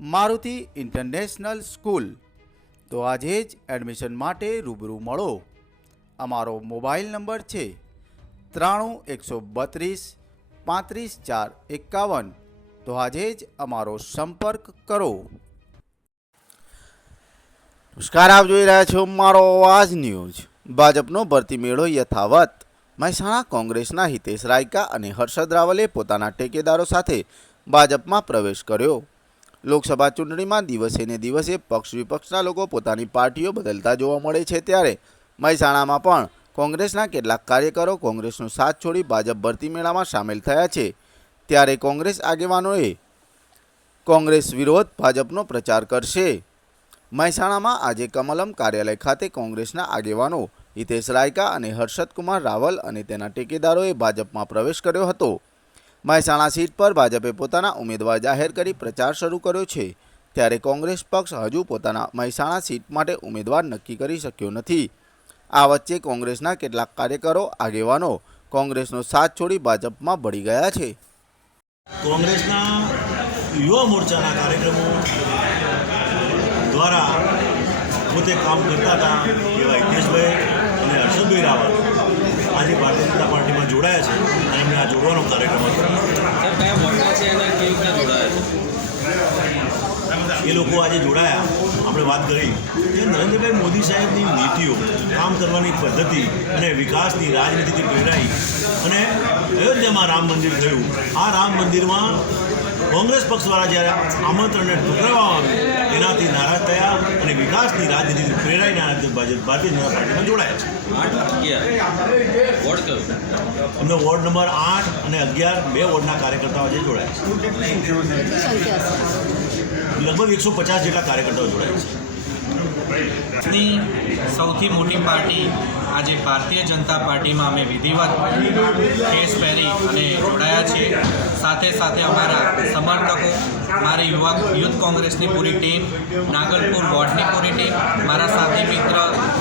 Maruti international school. તો આજે જ એડમિશન માટે રૂબરૂ મળો. અમારો મોબાઈલ નંબર છે ત્રાણું એકસો બત્રીસ પાંત્રીસ ચાર એકાવન. તો આજે જ અમારો સંપર્ક કરો. નમસ્કાર, આપ જોઈ રહ્યા છો મારો આજ ન્યૂઝ. ભાજપનો ભરતી મેળો યથાવત. મહેસાણા કોંગ્રેસના હિતેશ રાયકા અને હર્ષદ રાવલે પોતાના ટેકેદારો સાથે ભાજપમાં પ્રવેશ કર્યો. લોકસભા ચૂંટણીમાં દિવસે ને દિવસે પક્ષ વિપક્ષના લોકો પોતાની પાર્ટીઓ બદલતા જોવા મળે છે ત્યારે મહેસાણામાં પણ કોંગ્રેસના કેટલાક કાર્યકરો કોંગ્રેસનો સાથ છોડી ભાજપ ભરતી મેળામાં સામેલ થયા છે. ત્યારે કોંગ્રેસ આગેવાનોએ કોંગ્રેસ વિરોધ ભાજપનો પ્રચાર કરશે. મહેસાણામાં આજે કમલમ કાર્યાલય ખાતે કોંગ્રેસના આગેવાનો હિતેશ રાયકા અને હર્ષદકુમાર રાવલ અને તેના ટેકેદારોએ ભાજપમાં પ્રવેશ કર્યો હતો. મહેસાણા સીટ પર ભાજપે પોતાના ઉમેદવાર જાહેર કરી પ્રચાર શરૂ કર્યો છે. ત્યારે કોંગ્રેસ પક્ષ હજુ પોતાના મહેસાણા સીટ માટે ઉમેદવાર નક્કી કરી શક્યો નથી. આ વચ્ચે કોંગ્રેસના કેટલાક કાર્યકરો આગેવાનો કોંગ્રેસનો સાથ છોડી ભાજપમાં ભળી ગયા છે. કોંગ્રેસના યુવા મોરચાના કાર્યક્રમો દ્વારા પોતે કામ કરતા હતા એવા હિતેશભાઈ અને હર્ષદભાઈ રાવલ. આજે ભારતીય જનતા પાર્ટીમાં જોડાયા છે અને એમને આ જોડવાનો કાર્યક્રમ હતો. એ લોકો આજે જોડાયા. આપણે વાત કરી કે નરેન્દ્રભાઈ મોદી સાહેબની નીતિઓ કામ કરવાની પદ્ધતિ અને વિકાસની રાજનીતિથી પ્રેરાઈ અને અયોધ્યામાં રામ મંદિર થયું આ રામ મંદિરમાં કોંગ્રેસ પક્ષ દ્વારા જ્યારે આમંત્રણને ઠુકરાવવામાં આવ્યું એનાથી નારાજ થયા. અને વિકાસની રાજનીતિ પ્રેરાઈને આજે ભારતીય જનતા પાર્ટીમાં જોડાયા છે. વોર્ડ અમને વોર્ડ નંબર આઠ અને અગિયાર બે વોર્ડના કાર્યકર્તાઓ આજે જોડાયા છે. લગભગ એકસો પચાસ જેટલા કાર્યકર્તાઓ જોડાયા છે. સૌથી મોટી પાર્ટી આજે ભારતીય જનતા પાર્ટીમાં અમે વિધિવત કેસ પહેરી અને જોડાયા છીએ. સાથે સાથે અમારા સમર્થકો, મારી યુવા યુથ કોંગ્રેસની પૂરી ટીમ, નાગલપુર વોર્ડની પૂરી ટીમ, મારા સાથી મિત્ર,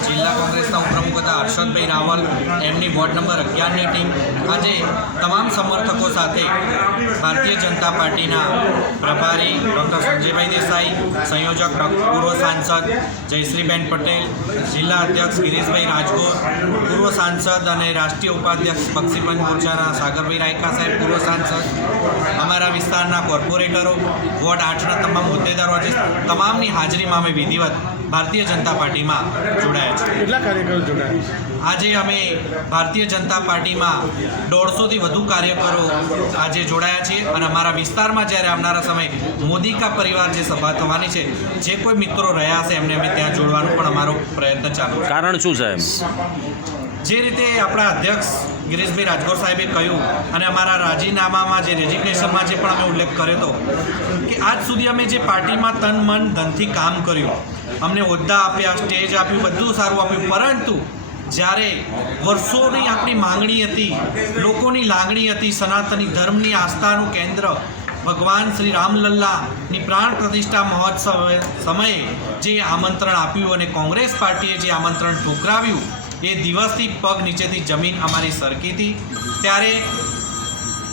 જિલ્લા કોંગ્રેસના ઉપપ્રમુખ હતા હર્ષદભાઈ રાવલ, એમની વોર્ડ નંબર અગિયારની ટીમ. આજે તમામ સમર્થકો સાથે ભારતીય જનતા પાર્ટીના પ્રભારી ડૉક્ટર સંજયભાઈ દેસાઈ, સંયોજક પૂર્વ સાંસદ જયશ્રીબેન પટેલ, જિલ્લા અધ્યક્ષ ગિરીશભાઈ રાજગોર પૂર્વ સાંસદ અને રાષ્ટ્રીય ઉપાધ્યક્ષ પક્ષીપંચ મોરચાના સાગરભાઈ રાયકા સાહેબ, પૂર્વ સાંસદ, અમારા વિસ્તારના કોર્પોરેટરો, વોર્ડ આઠના તમામ હોદ્દેદારો આજે તમામની હાજરીમાં અમે વિધિવત ભારતીય જનતા પાર્ટીમાં જોડાયા છે. કેટલા કાર્યકરો જોડાયા? આજે અમે ભારતીય જનતા પાર્ટીમાં દોઢસોથી વધુ કાર્યકરો આજે જોડાયા છીએ અને અમારા વિસ્તારમાં જ્યારે આવનારા સમયે મોદી કા પરિવાર જે સભા થવાની છે જે કોઈ મિત્રો રહ્યા હશે એમને અમે ત્યાં જોડવાનો પણ અમારો પ્રયત્ન ચાલુ કારણ શું સાહેબ જે રીતે આપણા અધ્યક્ષ ગિરીશભાઈ રાજગોર સાહેબે કહ્યું અને અમારા રાજીનામામાં જે રેઝિગ્નેશનમાં જે પણ અમે ઉલ્લેખ કર્યો હતો કે આજ સુધી અમે જે પાર્ટીમાં તન મન ધનથી કામ કર્યું અમને હોદ્દા આપ્યા, સ્ટેજ આપ્યું, બધું સારું આપ્યું. પરંતુ જ્યારે વર્ષોની આપણી માંગણી હતી, લોકોની લાગણી હતી, સનાતની ધર્મની આસ્થાનું કેન્દ્ર ભગવાન શ્રી રામલલ્લાની પ્રાણ પ્રતિષ્ઠા મહોત્સવ સમયે જે આમંત્રણ આપ્યું અને કોંગ્રેસ પાર્ટીએ જે આમંત્રણ ઠુકરાવ્યું, એ દિવસથી પગ નીચેથી જમીન અમારી સરકી હતી. ત્યારે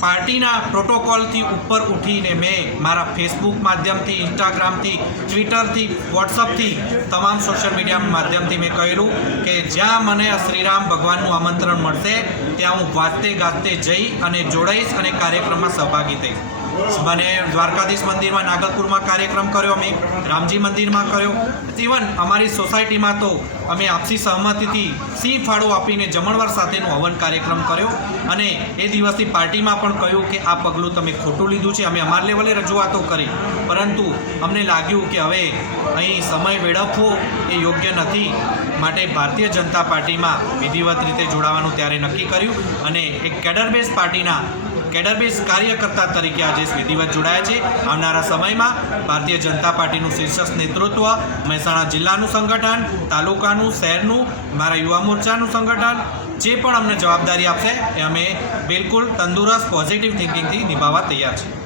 પાર્ટીના પ્રોટોકોલથી ઉપર ઉઠીને મેં મારા ફેસબુક માધ્યમથી ઇન્સ્ટાગ્રામથી ટ્વિટરથી વોટ્સઅપથી તમામ સોશિયલ મીડિયા માધ્યમથી મેં કહ્યું કે જ્યાં મને શ્રીરામ ભગવાનનું આમંત્રણ મળશે, ત્યાં હું વાતે ગાતે જઈ અને જોડાઈશ અને કાર્યક્રમમાં સહભાગી થઈશ. મને દ્વારકાધીશ મંદિરમાં નાગલપુરમાં કાર્યક્રમ કર્યો, અમે રામજી મંદિરમાં કર્યો. ઇવન અમારી સોસાયટીમાં તો અમે આપસી સહમતિથી સિંહ ફાળો આપીને જમણવાર સાથેનો હવન કાર્યક્રમ કર્યો અને એ દિવસથી પાર્ટીમાં પણ કહ્યું કે આ પગલું તમે ખોટું લીધું છે. અમે અમારા લેવલે રજૂઆતો કરી. પરંતુ અમને લાગ્યું કે હવે અહીં સમય વેડફવો એ યોગ્ય નથી. માટે ભારતીય જનતા પાર્ટીમાં વિધિવત રીતે જોડાવાનું ત્યારે નક્કી કર્યું અને એક કેડર બેઝ પાર્ટીના કેડર બેઝ કાર્યકર્તા તરીકે આજે વિધિવત જોડાયા છે. આવનારા સમયમાં ભારતીય જનતા પાર્ટીનું શીર્ષક નેતૃત્વ, મહેસાણા જિલ્લાનું સંગઠન, તાલુકાનું, શહેરનું, મારા યુવા મોરચાનું સંગઠન, જે પણ અમને જવાબદારી આપશે એ અમે બિલકુલ તંદુરસ્ત પોઝિટિવ થિંકિંગથી નિભાવવા તૈયાર છીએ.